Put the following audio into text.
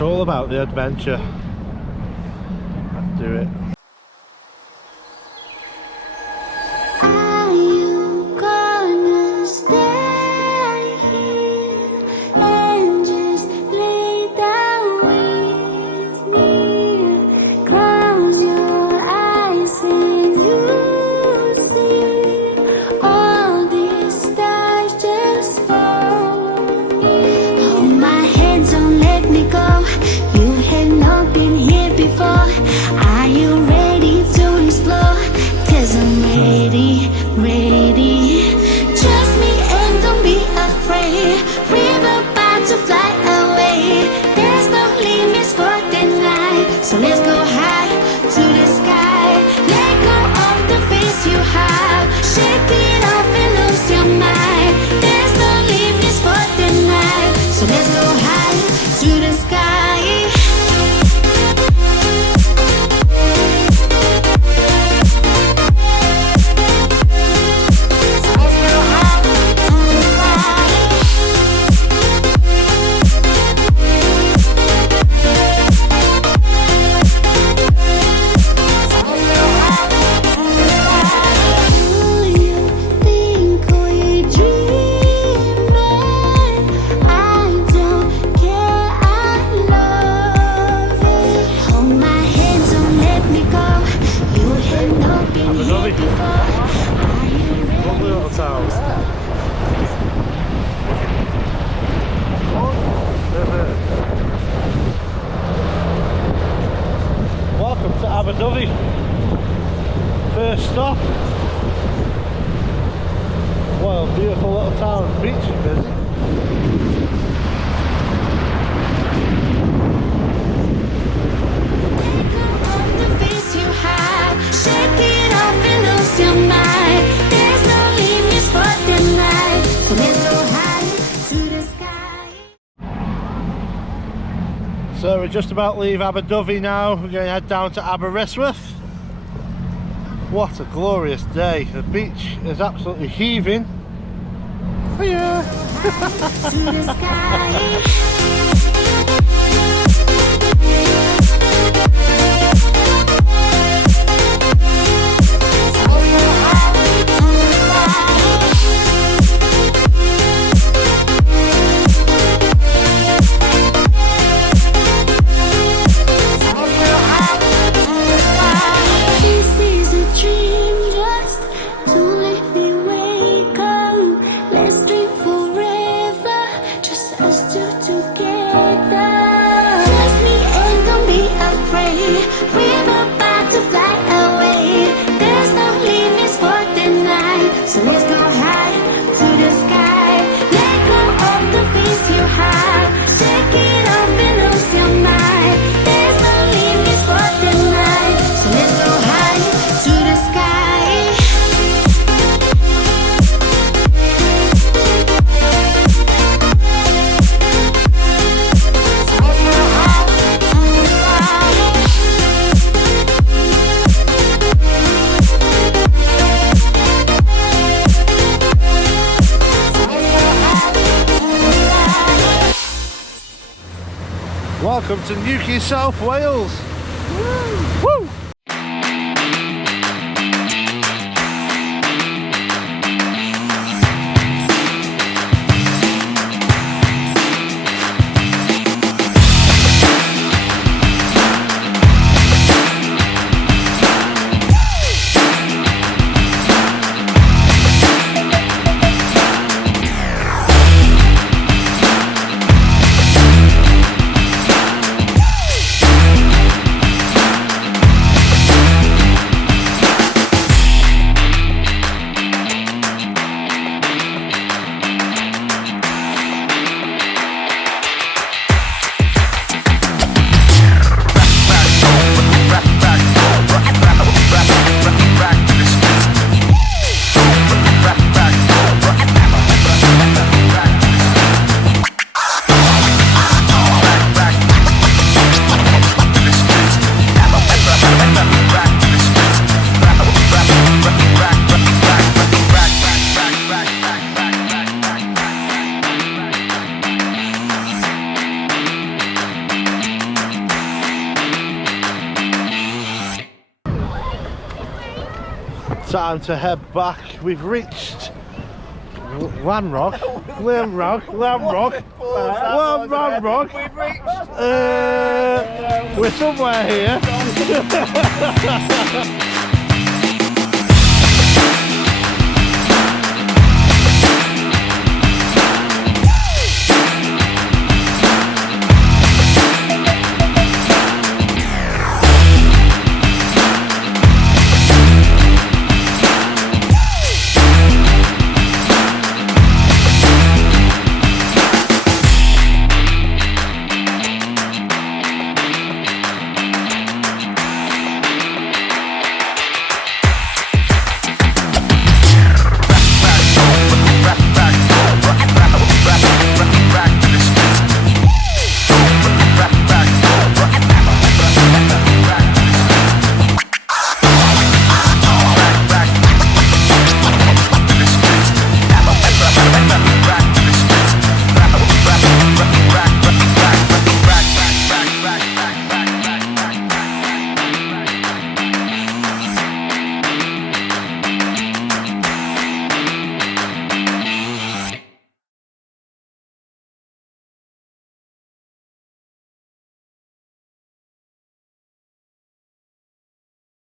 It's all about the adventure. Let's do it. Are you gonna stay here and just lay down with me? Close your eyes and you see all these stars just follow me. Hold my hands, don't let me go. You have not been here before. Are you ready to explore? 'Cause I'm ready, ready. Trust me and don't be afraid. We're about to fly away. There's no limits for the night. So let's go high to the sky. Let go of the face you have. Shake it off and lose your mind. There's no limits for the night. So let's go high to the sky. Lovely little town. Welcome to Abu Dhabi. First stop. Well, beautiful little town. Beach is busy. Shake it off and lose your mind. There's no limits for the night. So let's go high to the sky. So we're just about to leave Abu Dhabi now. We're going to head down to Aberystwyth. What a glorious day. The beach is absolutely heaving. Oh yeah. To the sky. So let's go high to the sky. Let go of the face you have. Shake it off and lose your mind. There's no limits for the night. So let's go high to the sky. Welcome to Newquay, South Wales. Woo! Woo! Time to head back. We've reached Landrog. We've reached. We're somewhere here.